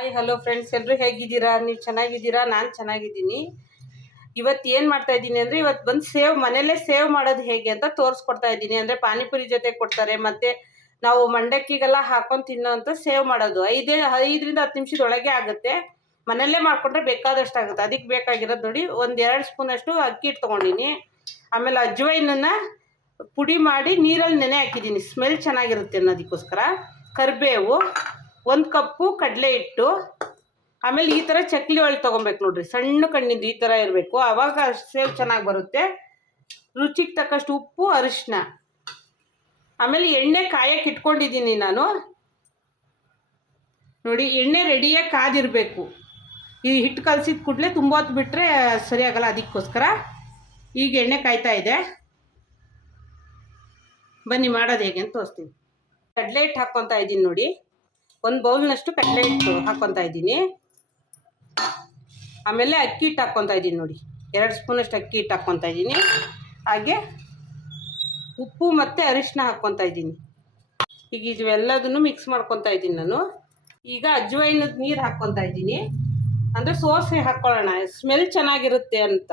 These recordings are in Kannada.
ಹಾಯ್ ಹಲೋ ಫ್ರೆಂಡ್ಸ್, ಎಲ್ಲರೂ ಹೇಗಿದ್ದೀರಾ? ನೀವು ಚೆನ್ನಾಗಿದ್ದೀರಾ? ನಾನು ಚೆನ್ನಾಗಿದ್ದೀನಿ. ಇವತ್ತು ಏನು ಮಾಡ್ತಾ ಇದ್ದೀನಿ ಅಂದರೆ, ಇವತ್ತು ಬಂದು ಮನೆಯಲ್ಲೇ ಸೇವ್ ಮಾಡೋದು ಹೇಗೆ ಅಂತ ತೋರಿಸ್ಕೊಡ್ತಾ ಇದ್ದೀನಿ. ಅಂದರೆ ಪಾನಿಪುರಿ ಜೊತೆ ಕೊಡ್ತಾರೆ, ಮತ್ತು ನಾವು ಮಂಡಕ್ಕಿಗೆಲ್ಲ ಹಾಕೊಂಡು ತಿನ್ನೋ ಅಂತ ಸೇವ್ ಮಾಡೋದು 5ರಿಂದ 10 ನಿಮಿಷದೊಳಗೆ ಆಗುತ್ತೆ. ಮನೆಯಲ್ಲೇ ಮಾಡಿಕೊಂಡ್ರೆ ಬೇಕಾದಷ್ಟು ಆಗುತ್ತೆ. ಅದಕ್ಕೆ ಬೇಕಾಗಿರೋದು ನೋಡಿ, ಒಂದು 2 ಸ್ಪೂನಷ್ಟು ಅಕ್ಕಿ ಹಿಟ್ಟು ತೊಗೊಂಡಿನಿ. ಆಮೇಲೆ ಅಜ್ವೈನನ್ನು ಪುಡಿ ಮಾಡಿ ನೀರಲ್ಲಿ ನೆನೆ ಹಾಕಿದ್ದೀನಿ, ಸ್ಮೆಲ್ ಚೆನ್ನಾಗಿರುತ್ತೆ ಅನ್ನೋದಕ್ಕೋಸ್ಕರ. ಕರಿಬೇವು, 1 ಕಪ್ಪು ಕಡಲೆ ಹಿಟ್ಟು. ಆಮೇಲೆ ಈ ಥರ ಚಕ್ಲಿ ಒಳ್ಳೆ ತೊಗೊಬೇಕು ನೋಡ್ರಿ, ಸಣ್ಣ ಕಣ್ಣಿಂದು ಈ ಥರ ಇರಬೇಕು, ಆವಾಗ ಸೇವ್ ಚೆನ್ನಾಗಿ ಬರುತ್ತೆ. ರುಚಿಗೆ ತಕ್ಕಷ್ಟು ಉಪ್ಪು, ಅರಿಶಿನ. ಆಮೇಲೆ ಎಣ್ಣೆ ಕಾಯಕ್ಕೆ ಇಟ್ಕೊಂಡಿದ್ದೀನಿ ನಾನು ನೋಡಿ. ಎಣ್ಣೆ ರೆಡಿಯಾಗಿ ಕಾದಿರಬೇಕು. ಈ ಹಿಟ್ಟು ಕಲಸಿದ ಕೂಡಲೇ ತುಂಬ ಹೊತ್ತು ಬಿಟ್ಟರೆ ಸರಿಯಾಗಲ್ಲ, ಅದಕ್ಕೋಸ್ಕರ ಈಗ ಎಣ್ಣೆ ಕಾಯ್ತಾ ಇದೆ. ಬನ್ನಿ ಮಾಡೋದು ಹೇಗೆ ಅಂತ ತೋರಿಸ್ತೀನಿ. ಕಡಲೆ ಹಿಟ್ಟು ಹಾಕ್ಕೊತಾ ಇದ್ದೀನಿ ನೋಡಿ, 1 ಬೌಲ್ನಷ್ಟು ಕಡಲೆ ಹಿಟ್ಟು ಹಾಕ್ಕೊತಾ ಇದ್ದೀನಿ. ಆಮೇಲೆ ಅಕ್ಕಿ ಹಿಟ್ಟು ಹಾಕ್ಕೊತಾ ಇದ್ದೀನಿ ನೋಡಿ, 2 ಸ್ಪೂನಷ್ಟು ಅಕ್ಕಿ ಹಿಟ್ಟು ಹಾಕ್ಕೊತಾ ಇದ್ದೀನಿ. ಹಾಗೆ ಉಪ್ಪು ಮತ್ತು ಅರಿಶಿನ ಹಾಕ್ಕೊತಾ ಇದ್ದೀನಿ. ಈಗ ಇವೆಲ್ಲದನ್ನು ಮಿಕ್ಸ್ ಮಾಡ್ಕೊತಾ ಇದ್ದೀನಿ ನಾನು. ಈಗ ಅಜ್ವೈನದ ನೀರು ಹಾಕ್ಕೊತಾ ಇದ್ದೀನಿ, ಅಂದರೆ ಸೋಸೆ ಹಾಕ್ಕೊಳ್ಳೋಣ, ಸ್ಮೆಲ್ ಚೆನ್ನಾಗಿರುತ್ತೆ ಅಂತ.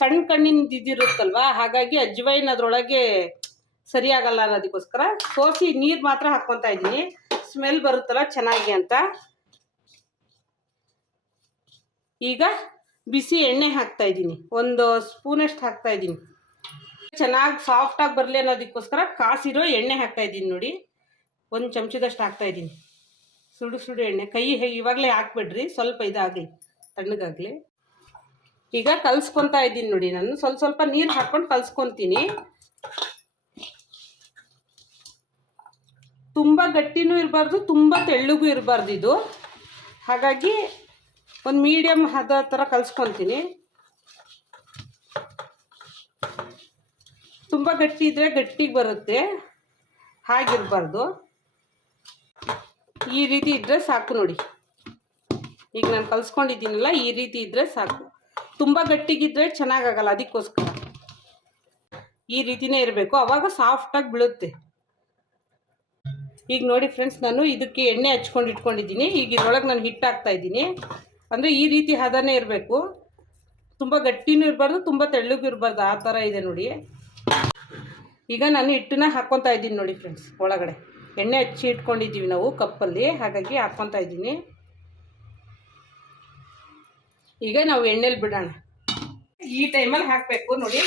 ಸಣ್ಣ ಕಣ್ಣಿಂದ ಇದಿರುತ್ತಲ್ವ, ಹಾಗಾಗಿ ಅಜ್ವೈನ್ ಅದರೊಳಗೆ ಸರಿಯಾಗಲ್ಲ ಅನ್ನೋದಕ್ಕೋಸ್ಕರ ಸೋಸಿ ನೀರು ಮಾತ್ರ ಹಾಕ್ಕೊತಾ ಇದ್ದೀನಿ, ಸ್ಮೆಲ್ ಬರುತ್ತಲ್ಲ ಚೆನ್ನಾಗಿ ಅಂತ. ಈಗ ಬಿಸಿ ಎಣ್ಣೆ ಹಾಕ್ತಾ ಇದ್ದೀನಿ, 1 ಸ್ಪೂನಷ್ಟು ಹಾಕ್ತಾ ಇದ್ದೀನಿ. ಚೆನ್ನಾಗಿ ಸಾಫ್ಟಾಗಿ ಬರಲಿ ಅನ್ನೋದಕ್ಕೋಸ್ಕರ ಕಾಸಿರೋ ಎಣ್ಣೆ ಹಾಕ್ತಾ ಇದ್ದೀನಿ ನೋಡಿ, 1 ಚಮಚದಷ್ಟು ಹಾಕ್ತಾ ಇದ್ದೀನಿ. ಸುಡು ಎಣ್ಣೆ, ಕೈ ಇವಾಗಲೇ ಹಾಕ್ಬಿಡ್ರಿ, ಸ್ವಲ್ಪ ಇದಾಗಲಿ, ತಣ್ಣಗಾಗಲಿ. ಈಗ ಕಲಿಸ್ಕೊತಾ ಇದ್ದೀನಿ ನೋಡಿ, ನಾನು ಸ್ವಲ್ಪ ನೀರು ಹಾಕ್ಕೊಂಡು ಕಲಿಸ್ಕೊತೀನಿ. ತುಂಬ ಗಟ್ಟಿನೂ ಇರಬಾರ್ದು, ತುಂಬ ತೆಳ್ಳಗೂ ಇರಬಾರ್ದು ಇದು. ಹಾಗಾಗಿ ಒಂದು ಮೀಡಿಯಮ್ ಹದ ಥರ ಕಲಿಸ್ಕೊತೀನಿ. ತುಂಬ ಗಟ್ಟಿ ಇದ್ದರೆ ಗಟ್ಟಿಗೆ ಬರುತ್ತೆ, ಹಾಗಿರಬಾರ್ದು. ಈ ರೀತಿ ಇದ್ದರೆ ಸಾಕು ನೋಡಿ. ಈಗ ನಾನು ಕಲಿಸ್ಕೊಂಡಿದ್ದೀನಲ್ಲ, ಈ ರೀತಿ ಇದ್ದರೆ ಸಾಕು. ತುಂಬ ಗಟ್ಟಿಗಿದ್ರೆ ಚೆನ್ನಾಗಾಗಲ್ಲ, ಅದಕ್ಕೋಸ್ಕರ ಈ ರೀತಿನೇ ಇರಬೇಕು, ಆವಾಗ ಸಾಫ್ಟಾಗಿ ಬೀಳುತ್ತೆ. ಈಗ ನೋಡಿ ಫ್ರೆಂಡ್ಸ್, ನಾನು ಇದಕ್ಕೆ ಎಣ್ಣೆ ಹಚ್ಕೊಂಡು ಇಟ್ಕೊಂಡಿದ್ದೀನಿ. ಈಗ ಇದರೊಳಗೆ ನಾನು ಹಿಟ್ಟು ಹಾಕ್ತಾ ಇದ್ದೀನಿ. ಅಂದರೆ ಈ ರೀತಿ ಹದನೇ ಇರಬೇಕು, ತುಂಬ ಗಟ್ಟಿನೂ ಇರಬಾರ್ದು, ತುಂಬ ತೆಳ್ಳಗೂ ಇರಬಾರ್ದು, ಆ ಥರ ಇದೆ ನೋಡಿ. ಈಗ ನಾನು ಹಿಟ್ಟನ್ನ ಹಾಕ್ಕೊತಾ ಇದ್ದೀನಿ ನೋಡಿ ಫ್ರೆಂಡ್ಸ್. ಒಳಗಡೆ ಎಣ್ಣೆ ಹಚ್ಚಿ ಇಟ್ಕೊಂಡಿದ್ದೀವಿ ನಾವು ಕಪ್ಪಲ್ಲಿ, ಹಾಗಾಗಿ ಹಾಕ್ಕೊತಾ ಇದ್ದೀನಿ. ಈಗ ನಾವು ಎಣ್ಣೆಲಿ ಬಿಡೋಣ. ಈ ಟೈಮಲ್ಲಿ ಹಾಕಬೇಕು ನೋಡಿ.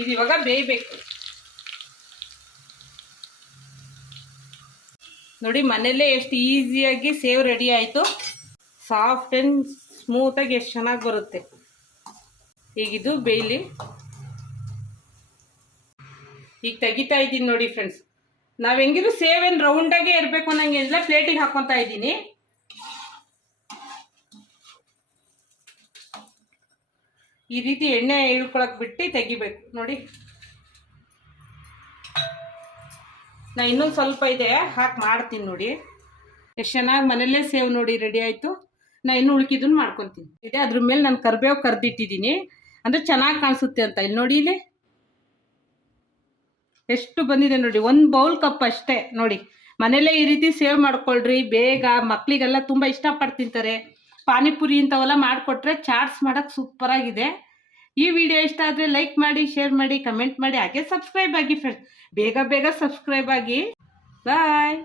ಇದು ಇವಾಗ ಬೇಯಬೇಕು ನೋಡಿ. ಮನೆಯಲ್ಲೇ ಎಷ್ಟು ಈಸಿಯಾಗಿ ಸೇವ್ ರೆಡಿ ಆಯಿತು. ಸಾಫ್ಟ್ ಆ್ಯಂಡ್ ಸ್ಮೂತಾಗಿ ಎಷ್ಟು ಚೆನ್ನಾಗಿ ಬರುತ್ತೆ. ಈಗಿದು ಬೇಯಲಿ. ಈಗ ತೆಗಿತಾ ಇದ್ದೀನಿ ನೋಡಿ ಫ್ರೆಂಡ್ಸ್. ನಾವು ಹೆಂಗಿದ್ರು ಸೇವ್ ಏನು ರೌಂಡಾಗೆ ಇರಬೇಕು ಅನ್ನಂಗೆಲ್ಲ ಪ್ಲೇಟಿಗೆ ಹಾಕ್ಕೊತಾ ಇದ್ದೀನಿ. ಈ ರೀತಿ ಎಣ್ಣೆ ಇಳ್ಕೊಳಕ್ಕೆ ಬಿಟ್ಟು ತೆಗಿಬೇಕು ನೋಡಿ. ನಾ ಇನ್ನೊಂದು ಸ್ವಲ್ಪ ಇದೆ, ಹಾಕಿ ಮಾಡ್ತೀನಿ ನೋಡಿ. ಎಷ್ಟು ಚೆನ್ನಾಗಿ ಮನೆಯಲ್ಲೇ ಸೇವ್ ನೋಡಿ ರೆಡಿ ಆಯಿತು. ನಾ ಇನ್ನೂ ಉಳ್ಕಿದ್ದನ್ನು ಮಾಡ್ಕೊತೀನಿ. ಇದೆ ಅದ್ರ ಮೇಲೆ ನಾನು ಕರಿಬೇವು ಕರೆದಿಟ್ಟಿದ್ದೀನಿ, ಅಂದರೆ ಚೆನ್ನಾಗಿ ಕಾಣಿಸುತ್ತೆ ಅಂತ. ಇಲ್ಲಿ ನೋಡಿ, ಇಲ್ಲಿ ಎಷ್ಟು ಬಂದಿದೆ ನೋಡಿ. 1 ಬೌಲ್ ಕಪ್ ಅಷ್ಟೇ ನೋಡಿ. ಮನೆಯಲ್ಲೇ ಈ ರೀತಿ ಸೇವ್ ಮಾಡ್ಕೊಳ್ರಿ, ಬೇಗ. ಮಕ್ಕಳಿಗೆಲ್ಲ ತುಂಬ ಇಷ್ಟಪಟ್ಟು ತಿಂತಾರೆ. ಪಾನಿಪುರಿ ಇಂಥವೆಲ್ಲ ಮಾಡಿಕೊಟ್ರೆ ಚಾಟ್ಸ್ ಮಾಡೋಕ್ಕೆ ಸೂಪರಾಗಿದೆ. ಈ ವಿಡಿಯೋ ಇಷ್ಟ ಆದರೆ ಲೈಕ್ ಮಾಡಿ, ಶೇರ್ ಮಾಡಿ, ಕಮೆಂಟ್ ಮಾಡಿ, ಹಾಗೆ ಸಬ್ಸ್ಕ್ರೈಬ್ ಆಗಿ ಫ್ರೆಂಡ್ಸ್. ಬೇಗ ಸಬ್ಸ್ಕ್ರೈಬ್ ಆಗಿ. ಬಾಯ್.